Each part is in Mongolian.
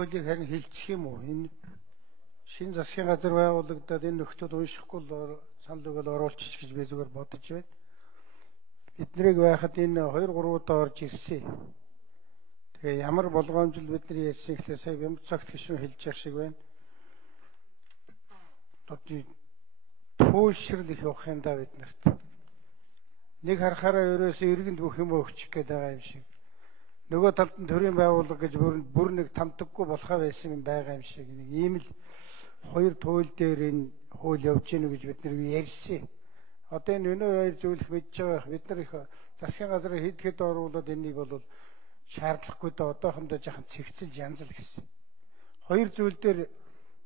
Хуулийг харин хилцэх юм уу? Энэ шинэ засгийн газар байгуулагдаад энэ нөхдөл уншихгүй л санал өгөл оруулчих гэж би зүгээр бодож байна. Биднийг байхад энэ 2-3 удаа орж ирсэн. Тэгээ ямар болгоомжл бидний ярьсан гэхлээр сая бямц цагт гişүн хэлж явах шиг байна. Төвшрөл их явах юм да бид нарт. Нэг харахаараа ерөөсөө иргэнд бүх юм өгчих гээд байгаа юм шиг. Нөгөө талд нь төрийн байгууллага гэж бүр нэг тамдаггүй болохоо байсан юм байгаа юм шиг. Нэг ийм л хоёр туйл дээр энэ хууль явж гинэ гэж бид нар ярьсан. Одоо энэ өнөө хоёр зүйлх мэдж байгаа. Бид нар их засгийн газар хэд оруулаад энийг бол шаардлагагүй да одоохондоо жаахан цэгцэл янзал гэсэн. Хоёр зүйл дээр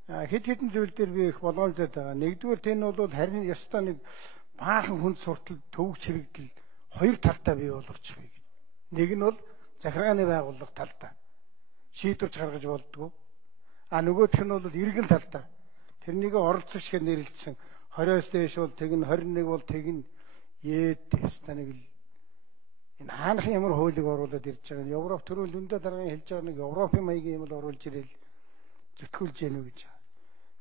хэдэн зүйл дээр би их болгоомжлоод байгаа. Нэгдүгээр энэ бол харин ёстой нэг баахан хүнд суртал төвөг чирэгдэл хоёр талтай бий болгочих вэ. Нэг нь бол захиргааны байгууллага талдаа шийдвэрч гаргаж болдгоо. Нөгөөх нь бол иргэн талдаа. Тэрнийг оролцогч гэж нэрлэлсэн 20-оос дээш бол тэгнэ 21 бол тэгнэ ястаа нэг л энэ хаанах ямар хуулийг оруулаад ирж байгаа. Европ төрөл өндөө дараагийн хэлж байгаа нэг Европын маягийн юм л оруулж ирэл зүтгүүлж гэнэ гэж.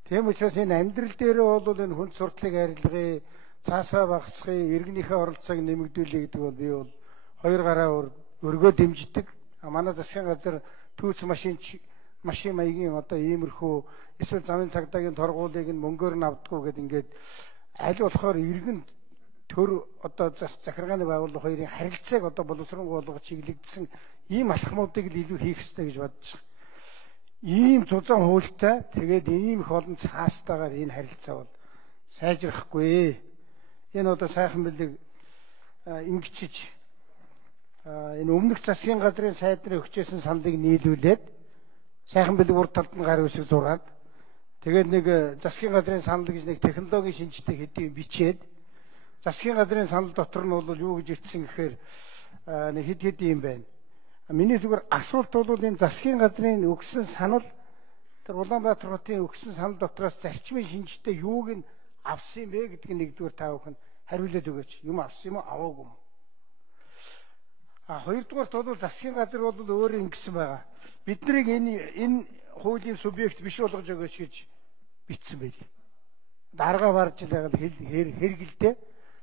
Тийм учраас энэ амьдрал дээр бол энэ хүнд суртлыг арилгая, цаасаа багасгахыг, иргэнийхээ оролцоог нэмэгдүүлэх гэдэг бол би бол хоёр гараа өргөө дэмждэг. Манай засгийн газар түүц машин маягийн одоо иймэрхүү эсвэл замын цагдаагийн торгуулийг нь мөнгөөр нь авдаггүй гэд ингээд аль болохоор иргэнд төр одоо захиргааны байгууллага хоёрын харилцааг одоо боловсронгуй болгож чиглэгдсэн ийм алхмуудыг л илүү хийх ёстой гэж бодож байгаа. Ийм зузаан хуультай тэгээд ийм их олон цаастайгаар энэ харилцаа бол сайжрахгүй. Энэ одоо сайхан бэлэг ингэчиж энэ өмнөх засгийн газрын сайдрын өгчээсэн саналыг нийлүүлээд сайхан бэлэг урд талд нь гар үсэг зураад тэгээд нэг засгийн газрын санал гэж нэг технологийн шинжтэй хэдийн бичээд засгийн газрын санал дотор нь бол юу гэж итсэн гэхээр нэг хэд юм байна. Миний зүгээр асуулт бол энэ засгийн газрын өгсөн санал тэр Улаанбаатар хотын өгсөн санал дотроос зарчмын шинжтэй юуг нь авсан бэ гэдгийг нэгдүгээр та бүхэн хариулаад өгөөч. Юм авсан юм уу аваагүй юм. Хоёрдугаарт бол засгийн газар бол өөрөө ингэсэн байгаа. Биднийг энэ хуулийн субъект биш болгож өгөөч гэж бичсэн байл. Дарга барж л байгаад хэрэгэлдэ.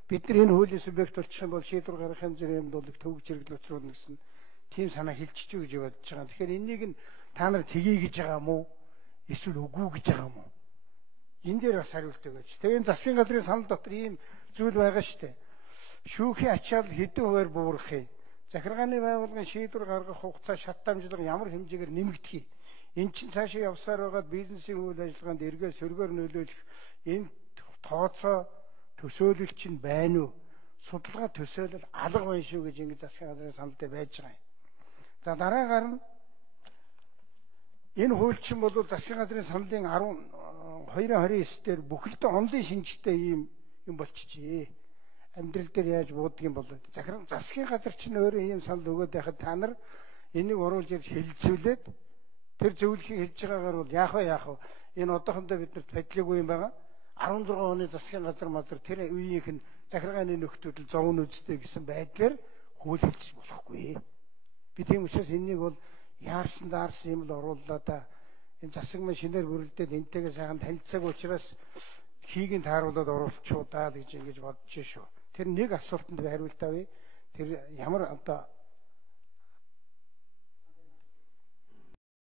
Бид нар энэ хуулийн субъект болчих юм бол шийдвэр гаргах хэмжээ юмд бол төвөг зэрэгл учруулна гэсэн тийм санаа хэлчихэж гэж бодож байгаа. Тэгэхээр энийг нь та нар тгий гэж байгаа юм уу? Эсвэл үгүй гэж байгаа юм уу? Энэ дээр бас хариулт өгөөч. Тэгээд засгийн газрын санал дотор ийм зүйл байгаа шүү дээ. Шүүхийн ачаал хэдэн хувиар буурах юм? Захиргааны байгууллагын шийдвэр гаргах хугацаа шат дамжлага ямар хэмжээгээр нэмэгдэх юм? Энд чинь цаашаа явсаар байгаа бизнесийн үйл ажиллагаанд эргээ сөргөөр нөлөөлөх энэ тооцоо төсөөлөл чинь байна уу? Судалгаа төсөөлөл алга байна шүү гэж ингэ засгийн газрын санал дээр байж байгаа юм. За дараагаар нь энэ хууль чинь бол засгийн газрын саналын 12-29 дээр бүхэлдээ онлын шинжтэй юм болчихжээ. Амьдрал дээр яаж буудгийг бол засгийн газар чинь өөрөө ийм санал өгөөд байхад та нар энийг оруулж ирж хэлэлцүүлээд тэр зөвлөхийг хэлж байгаагаар бол яах вэ? Энэ одоохондоо биднэрт федлэггүй юм байгаа. 16 оны засгийн газар тэр үеийнх нь захиргааны нөхдөл зовн үзтэй гэсэн байдлаар хууль хэлж болохгүй. Би тийм учраас энийг бол яарсан даарсан юм л орууллаа да. Энэ засаг маань шинээр бүрэлдээд энтэйгээ сайхан танилцаагүй учраас хийг нь тааруулаад оруулчихуу даа гэж ингэж бодож шүү. Тэр нэг асуултанд би хариулт авъя. Тэр ямар одоо